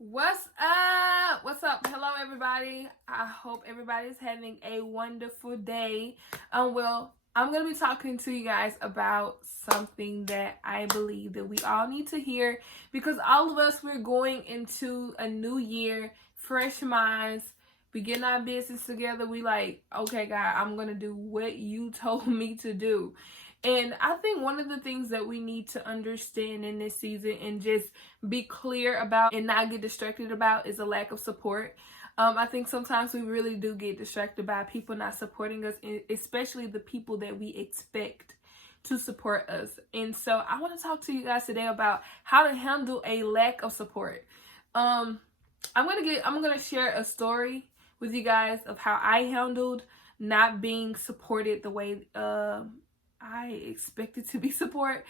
What's up? What's up? Hello, everybody. I hope everybody's having a wonderful day. I'm going to be talking to you guys about something that I believe that we all need to hear because all of us, we're going into a new year, fresh minds. We getting our business together. We like, okay, God, I'm going to do what you told me to do. And I think one of the things that we need to understand in this season and just be clear about and not get distracted about is a lack of support. I think sometimes we really do get distracted by people not supporting us, especially the people that we expect to support us. And so I want to talk to you guys today about how to handle a lack of support. I'm gonna share a story with you guys of how I handled not being supported the way I expected to be supported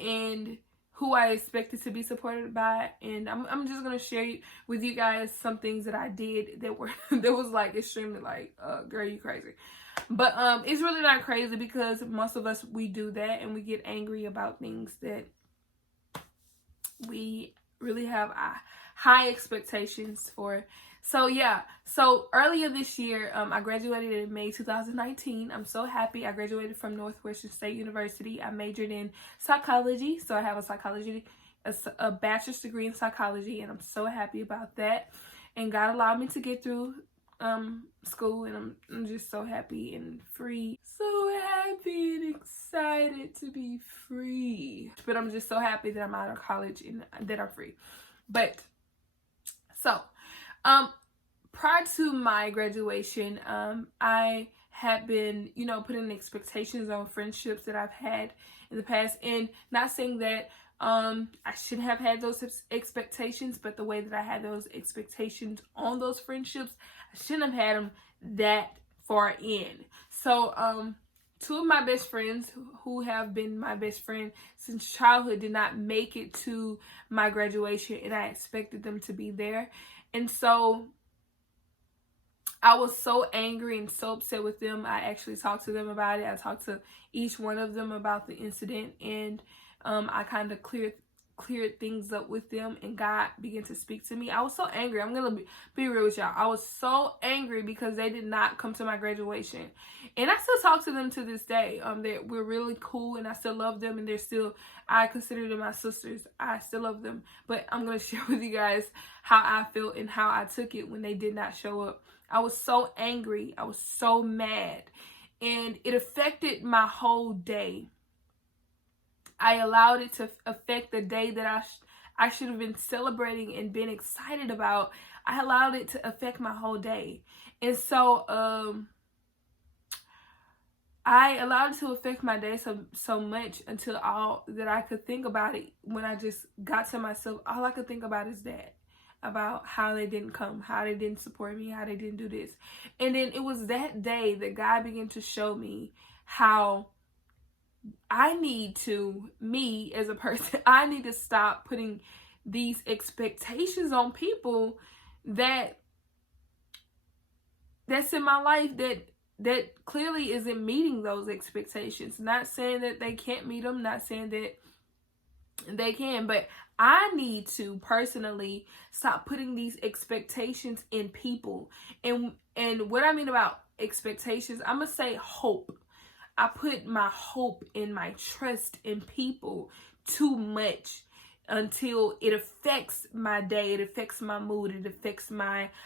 and who I expected to be supported by. And I'm just gonna share with you guys some things that I did that were that was like extremely like girl, you crazy. But it's really not crazy because most of us, we do that and we get angry about things that we really have high expectations for. So earlier this year, I graduated in May 2019. I'm so happy. I graduated from Northwestern State University. I majored in psychology, so I have a bachelor's degree in psychology, and I'm so happy about that. And God allowed me to get through school, and I'm just so happy and free. So happy and excited to be free. But I'm just so happy that I'm out of college and that I'm free. But prior to my graduation, I had been, putting expectations on friendships that I've had in the past, and not saying that I shouldn't have had those expectations, but the way that I had those expectations on those friendships, I shouldn't have had them that far in. So, two of my best friends who have been my best friend since childhood did not make it to my graduation, and I expected them to be there. And so I was so angry and so upset with them. I actually talked to them about it. I talked to each one of them about the incident, and I kind of cleared things up with them, and God began to speak to me. I was so angry. I'm gonna be real with y'all. I was so angry because they did not come to my graduation, and I still talk to them to this day. We're really cool, and I still love them, and I consider them my sisters. I still love them, but I'm gonna share with you guys how I felt and how I took it when they did not show up. I was so angry. I was so mad, and it affected my whole day. I allowed it to affect the day that I should have been celebrating and been excited about. I allowed it to affect my whole day. And so I allowed it to affect my day so much until all that I could think about it. When I just got to myself, all I could think about is that. About how they didn't come, how they didn't support me, how they didn't do this. And then it was that day that God began to show me how me as a person, I need to stop putting these expectations on people that's in my life that clearly isn't meeting those expectations. Not saying that they can't meet them, not saying that they can, but I need to personally stop putting these expectations in people. And what I mean about expectations, I'm gonna say hope. I put my hope and my trust in people too much until it affects my day, it affects my mood, it affects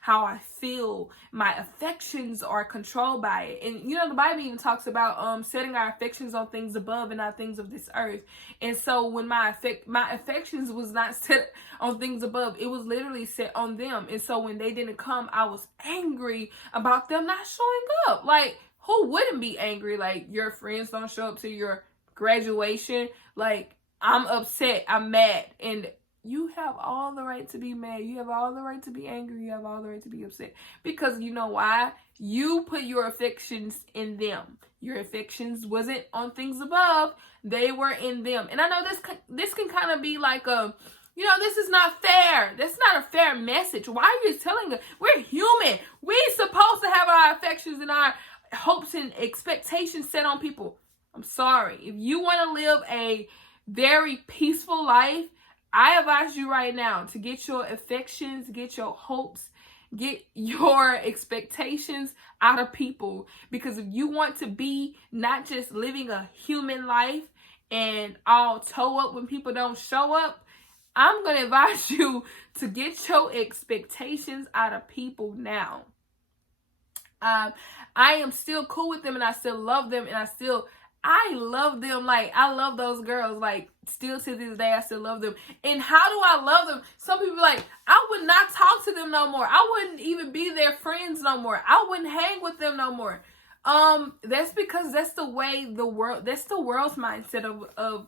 how I feel. My affections are controlled by it. And the Bible even talks about setting our affections on things above and not things of this earth. And so when my affections was not set on things above, it was literally set on them. And so when they didn't come, I was angry about them not showing up. Like, who wouldn't be angry? Like, your friends don't show up to your graduation. Like, I'm upset, I'm mad, and you have all the right to be mad. You have all the right to be angry. You have all the right to be upset. Because you know why? You put your affections in them. Your affections wasn't on things above. They were in them. And I know this can kind of be like this is not fair. That's not a fair message. Why are you telling us? We're human. We're supposed to have our affections and our hopes and expectations set on people. I'm sorry. If you want to live a very peaceful life, I advise you right now to get your affections, get your hopes, get your expectations out of people. Because if you want to be not just living a human life and all toe up when people don't show up, I'm going to advise you to get your expectations out of people now. I am still cool with them and I still love them and I love them. Like, I love those girls. Like, still to this day, I still love them. And how do I love them? Some people like, I would not talk to them no more. I wouldn't even be their friends no more. I wouldn't hang with them no more. That's because that's the way that's the world's mindset of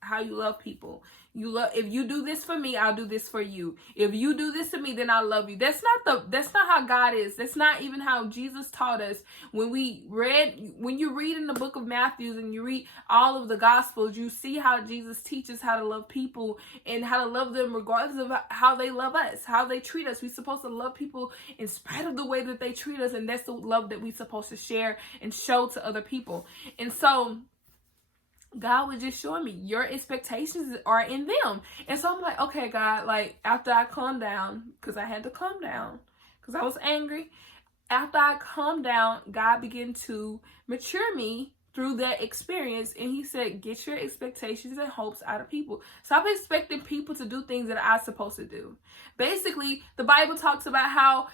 how you love people. If you do this for me, I'll do this for you. If you do this to me, then I love you. That's not how God is. That's not even how Jesus taught us. When you read in the book of Matthew and you read all of the Gospels, you see how Jesus teaches how to love people and how to love them regardless of how they love us, how they treat us. We're supposed to love people in spite of the way that they treat us, and that's the love that we're supposed to share and show to other people. And so God was just showing me your expectations are in them. And so I'm like, okay, God, like after I calmed down, because I had to calm down because I was angry. After I calmed down, God began to mature me through that experience. And he said, get your expectations and hopes out of people. Stop expecting people to do things that I'm supposed to do. Basically, the Bible talks about how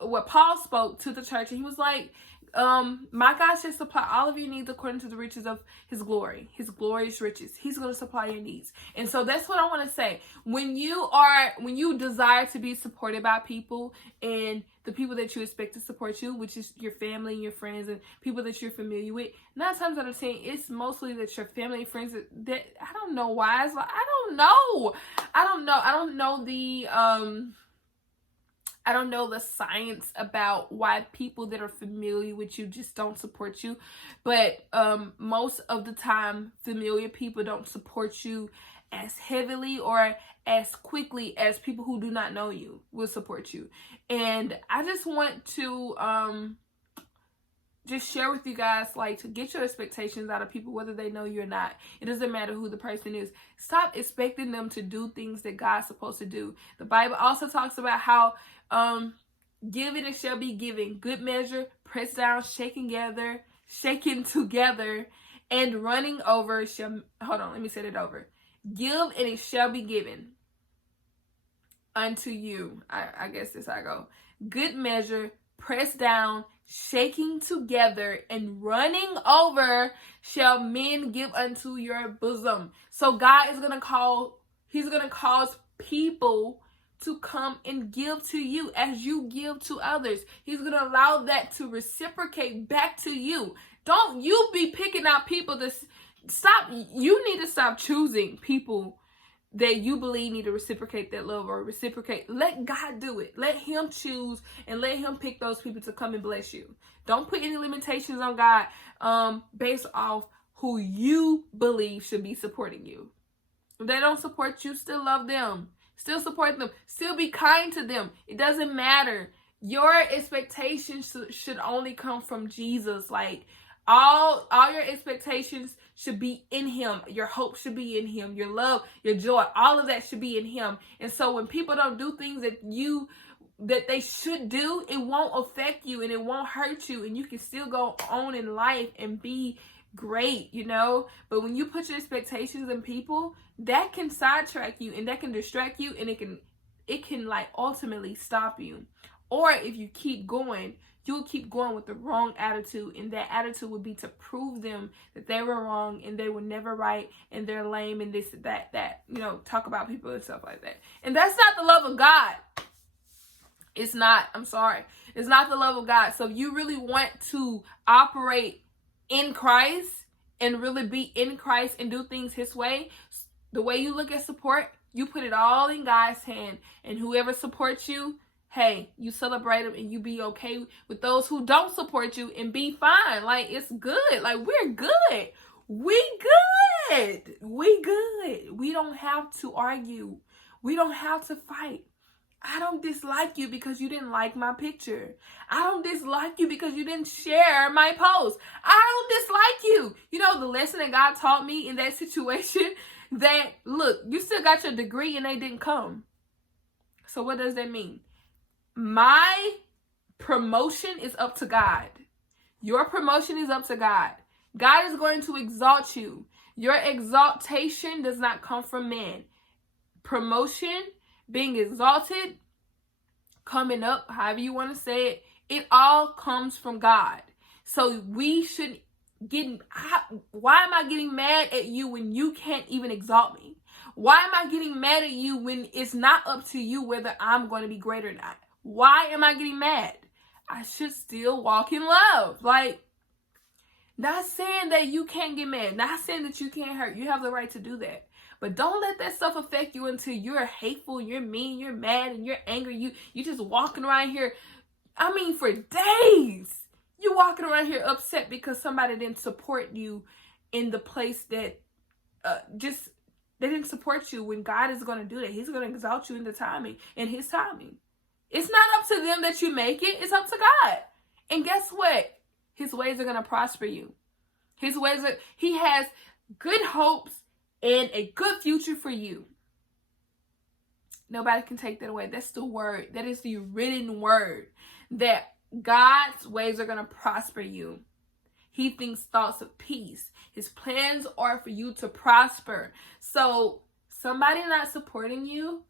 what Paul spoke to the church, and he was like, my God shall supply all of your needs according to the riches of his glory, his glorious riches. He's going to supply your needs. And so that's what I want to say. When you desire to be supported by people and the people that you expect to support you, which is your family and your friends and people that you're familiar with, 9 times out of 10, it's mostly that your family and friends that I don't know why. It's like, I don't know the science about why people that are familiar with you just don't support you. But most of the time, familiar people don't support you as heavily or as quickly as people who do not know you will support you. And I just want to just share with you guys, like, to get your expectations out of people, whether they know you or not. It doesn't matter who the person is. Stop expecting them to do things that God's supposed to do. The Bible also talks about how given it shall be given. Good measure, pressed down, shaken together, and running over shall... Hold on, let me say it over. Give and it shall be given unto you. I guess this I go. Good measure, pressed down, shaking together, and running over shall men give unto your bosom. So God is he's going to cause people to come and give to you as you give to others. He's going to allow that to reciprocate back to you. Don't you be picking out people to stop. You need to stop choosing people that you believe need to reciprocate that love or reciprocate. Let God do it. Let him choose and let him pick those people to come and bless you. Don't put any limitations on God based off who you believe should be supporting you. If they don't support you, still love them. Still support them. Still be kind to them. It doesn't matter. Your expectations should only come from Jesus. Like, all your expectations should be in him. Your hope should be in him. Your love, your joy, all of that should be in him. And so when people don't do things that they should do, it won't affect you and it won't hurt you, and you can still go on in life and be great, you know. But when you put your expectations in people, that can sidetrack you and that can distract you, and it can like ultimately stop you. Or if you keep going, you'll keep going with the wrong attitude, and that attitude would be to prove them that they were wrong and they were never right and they're lame and this, that, you know, talk about people and stuff like that. And that's not the love of God. It's not. I'm sorry. It's not the love of God. So if you really want to operate in Christ and really be in Christ and do things his way, the way you look at support, you put it all in God's hand, and whoever supports you, hey, you celebrate them and you be okay with those who don't support you and be fine. Like, it's good. Like, we're good. We good. We don't have to argue. We don't have to fight. I don't dislike you because you didn't like my picture. I don't dislike you because you didn't share my post. I don't dislike you. You know, the lesson that God taught me in that situation, that, look, you still got your degree and they didn't come. So what does that mean? My promotion is up to God. Your promotion is up to God. God is going to exalt you. Your exaltation does not come from man. Promotion, being exalted, coming up, however you want to say it, it all comes from God. So we should get, why am I getting mad at you when you can't even exalt me? Why am I getting mad at you when it's not up to you whether I'm going to be great or not? Why am I getting mad? I should still walk in love. Like, not saying that you can't get mad. Not saying that you can't hurt. You have the right to do that. But don't let that stuff affect you until you're hateful, you're mean, you're mad, and you're angry. You just walking around here, I mean, for days. You walking around here upset because somebody didn't support you in the place that they didn't support you, when God is going to do that. He's going to exalt you in the timing, in his timing. It's not up to them that you make it. It's up to God. And guess what? His ways are going to prosper you. His ways are, he has good hopes and a good future for you. Nobody can take that away. That's the word. That is the written word. That God's ways are going to prosper you. He thinks thoughts of peace. His plans are for you to prosper. So somebody not supporting you,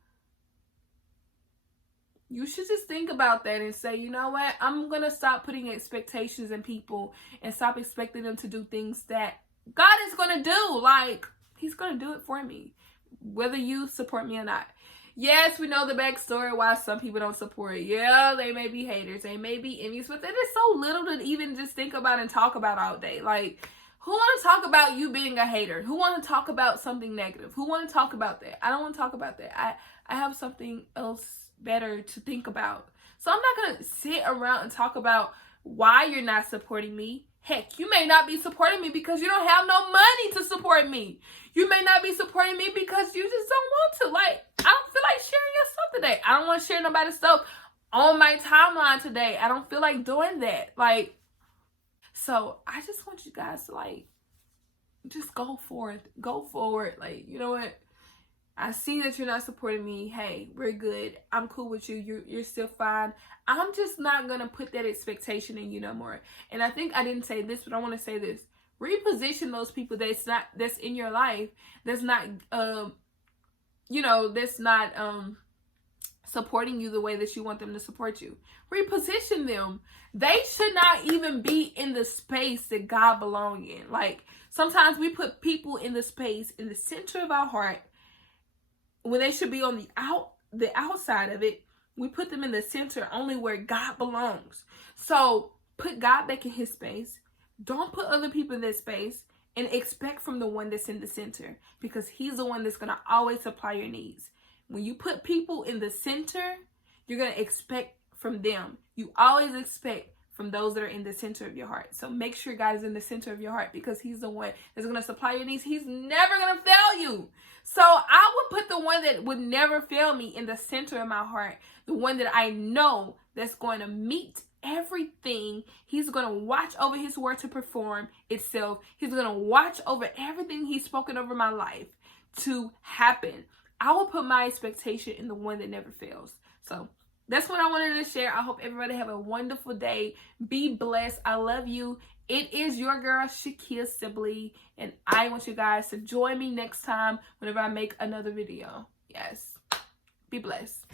you should just think about that and say, you know what? I'm going to stop putting expectations in people and stop expecting them to do things that God is going to do. Like, he's going to do it for me, whether you support me or not. Yes, we know the backstory why some people don't support. Yeah, they may be haters. They may be envious, but that is so little to even just think about and talk about all day. Like, who want to talk about you being a hater? Who want to talk about something negative? Who want to talk about that? I don't want to talk about that. I have something else better to think about. So I'm not going to sit around and talk about why you're not supporting me. Heck, you may not be supporting me because you don't have no money to support me. You may not be supporting me because you just don't want to. Like, I don't feel like sharing your stuff today. I don't want to share nobody's stuff on my timeline today. I don't feel like doing that. Like, so I just want you guys to, like, just go forth. Go forward. Like, you know what? I see that you're not supporting me. Hey, we're good. I'm cool with you. You're still fine. I'm just not going to put that expectation in you no more. And I think I didn't say this, but I want to say this. Reposition those people that's in your life, that's not, supporting you the way that you want them to support you. Reposition them. They should not even be in the space that God belongs in. Like, sometimes we put people in the space in the center of our heart when they should be on the outside of it. We put them in the center, only where God belongs. So put God back in his space. Don't put other people in their space, and expect from the one that's in the center, because he's the one that's going to always supply your needs. When you put people in the center, you're going to expect from them. You always expect from those that are in the center of your heart. So make sure God is in the center of your heart, because he's the one that's going to supply your needs. He's never going to fail you. So I would put the one that would never fail me in the center of my heart. The one that I know that's going to meet everything. He's going to watch over his word to perform itself. He's going to watch over everything he's spoken over my life to happen. I will put my expectation in the one that never fails. So that's what I wanted to share. I hope everybody have a wonderful day. Be blessed. I love you. It is your girl, Shakia Sibley, and I want you guys to join me next time whenever I make another video. Yes. Be blessed.